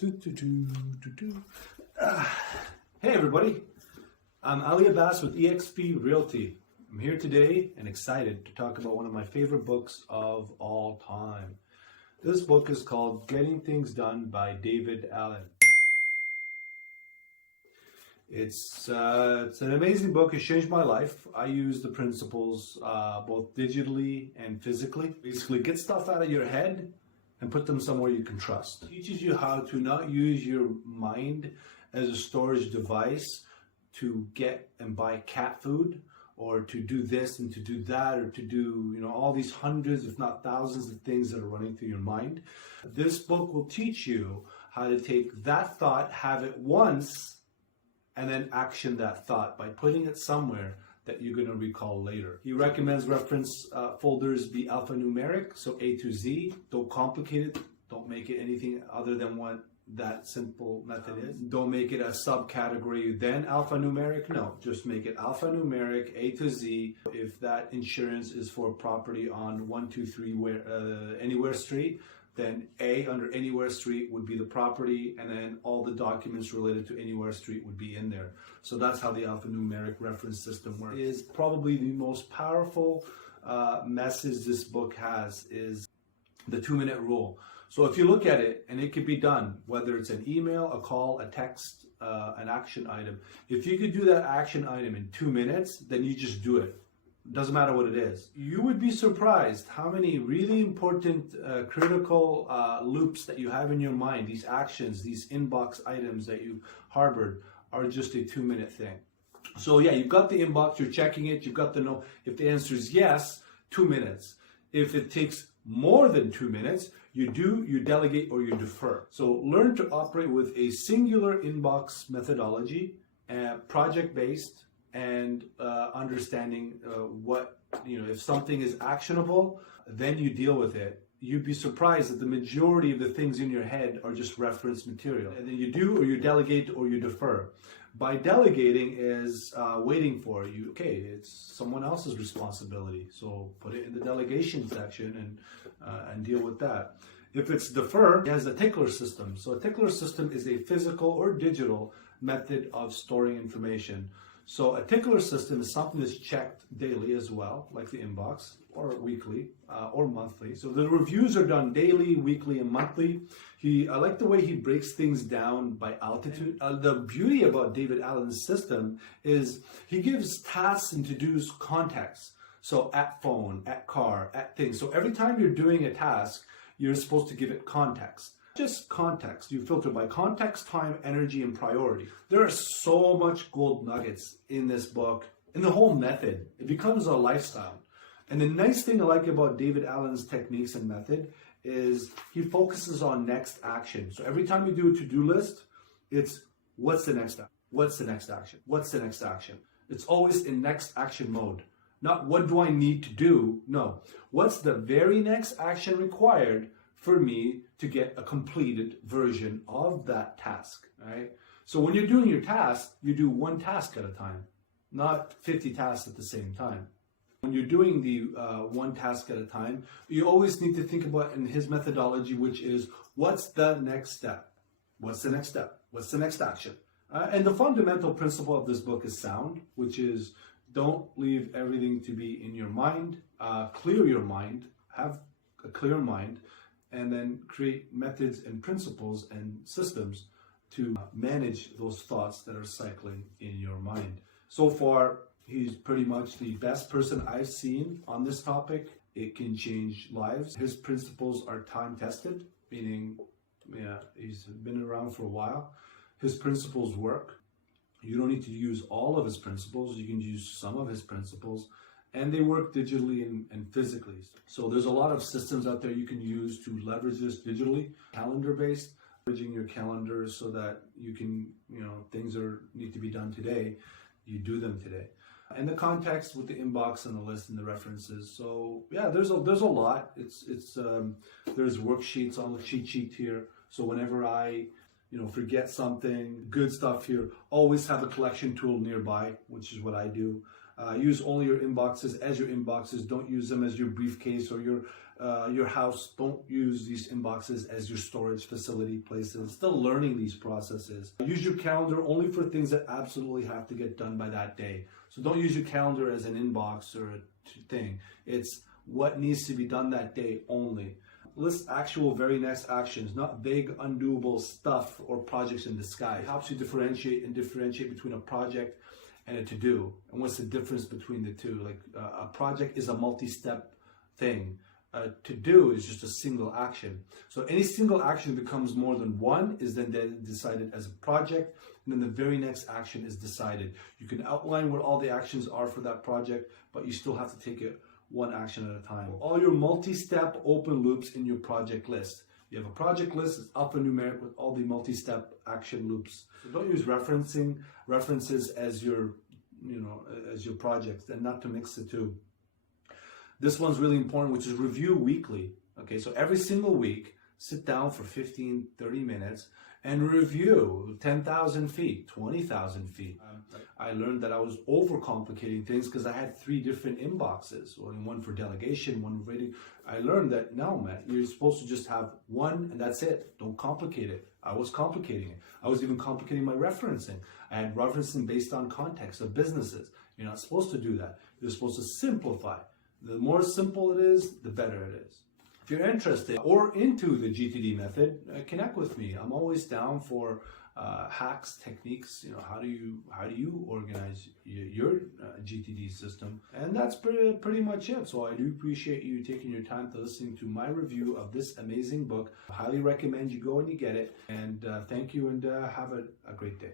Hey everybody, I'm Abbas with eXp Realty. I'm here today and excited to talk about one of my favorite books of all time. This book is called Getting Things Done by David Allen. It's an amazing book. It's changed my life. I use the principles both digitally and physically. Basically, get stuff out of your head and put them somewhere you can trust. It teaches you how to not use your mind as a storage device to get and buy cat food, or to do this and to do that, or to do, all these hundreds, if not thousands of things that are running through your mind. This book will teach you how to take that thought, have it once, and then action that thought by putting it somewhere that you're going to recall later. He recommends reference folders be alphanumeric, so A to Z. Don't complicate it. Don't make it anything other than what that simple method is. Don't make it a subcategory then alphanumeric. No, just make it alphanumeric, A to Z. If that insurance is for property on 123 Anywhere Street, then A under Anywhere Street would be the property, and then all the documents related to Anywhere Street would be in there. So that's how the alphanumeric reference system works. It is probably the most powerful message this book has is the 2-minute rule. So if you look at it, and it could be done, whether it's an email, a call, a text, an action item. If you could do that action item in 2 minutes, then you just do it. Doesn't matter what it is. You would be surprised how many really important critical loops that you have in your mind, these actions, these inbox items that you harbored, are just a 2-minute thing. So yeah, you've got the inbox, you're checking it, you've got the no. If the answer is yes, 2 minutes. If it takes more than 2 minutes, you delegate, or you defer. So learn to operate with a singular inbox methodology, project-based, and understanding if something is actionable, then you deal with it. You'd be surprised that the majority of the things in your head are just reference material. And then you do, or you delegate, or you defer. By delegating is waiting for you. Okay, it's someone else's responsibility, so put it in the delegation section and deal with that. If it's defer, it has a tickler system. So a tickler system is a physical or digital method of storing information. So a tickler system is something that's checked daily as well, like the inbox, or weekly, or monthly. So the reviews are done daily, weekly, and monthly. I like the way he breaks things down by altitude. The beauty about David Allen's system is he gives tasks and to-dos context. So at phone, at car, at things. So every time you're doing a task, you're supposed to give it context. Just context. You filter by context, time, energy, and priority. There are so much gold nuggets in this book, in the whole method. It becomes a lifestyle. And the nice thing I like about David Allen's techniques and method is he focuses on next action. So every time you do a to-do list, it's what's the next action? What's the next action? What's the next action? It's always in next action mode. Not what do I need to do? No. What's the very next action required for me to get a completed version of that task, right? So when you're doing your task, you do one task at a time, not 50 tasks at the same time. When you're doing the one task at a time, you always need to think about in his methodology, which is what's the next step? What's the next step? What's the next action? And the fundamental principle of this book is sound, which is don't leave everything to be in your mind. Clear your mind, have a clear mind, and then create methods and principles and systems to manage those thoughts that are cycling in your mind. So far, he's pretty much the best person I've seen on this topic. It can change lives. His principles are time-tested, meaning he's been around for a while. His principles work. You don't need to use all of his principles. You can use some of his principles, and they work digitally and physically. So there's a lot of systems out there you can use to leverage this digitally. Calendar-based, leveraging your calendar so that you can, things need to be done today, you do them today. And the context with the inbox and the list and the references. So yeah, there's a lot. There's worksheets on the cheat sheet here. So whenever I forget something, good stuff here, always have a collection tool nearby, which is what I do. Use only your inboxes as your inboxes. Don't use them as your briefcase or your your house, don't use these inboxes as your storage facility places. Still learning these processes. Use your calendar only for things that absolutely have to get done by that day. So don't use your calendar as an inbox or a thing. It's what needs to be done that day only. List actual very next actions, not vague, undoable stuff or projects in the sky. It helps you differentiate between a project and a to-do. And what's the difference between the two? Like a project is a multi-step thing. To-do is just a single action. So any single action becomes more than one is then decided as a project, and then the very next action is decided. You can outline what all the actions are for that project, but you still have to take it one action at a time. All your multi-step open loops in your project list. You have a project list, it's alphanumeric with all the multi-step action loops. So don't use references as your, as your projects, and not to mix the two. This one's really important, which is review weekly. Okay, so every single week, sit down for 15, 30 minutes and review 10,000 feet, 20,000 feet. I learned that I was overcomplicating things because I had 3 different inboxes, one for delegation, one for rating. I learned that no, man, you're supposed to just have one and that's it. Don't complicate it. I was complicating it. I was even complicating my referencing. I had referencing based on context of businesses. You're not supposed to do that. You're supposed to simplify. The more simple it is, the better it is. If you're interested or into the GTD method, connect with me. I'm always down for hacks, techniques. How do you organize your GTD system? And that's pretty much it. So I do appreciate you taking your time to listen to my review of this amazing book. I highly recommend you go and you get it. And thank you, and have a great day.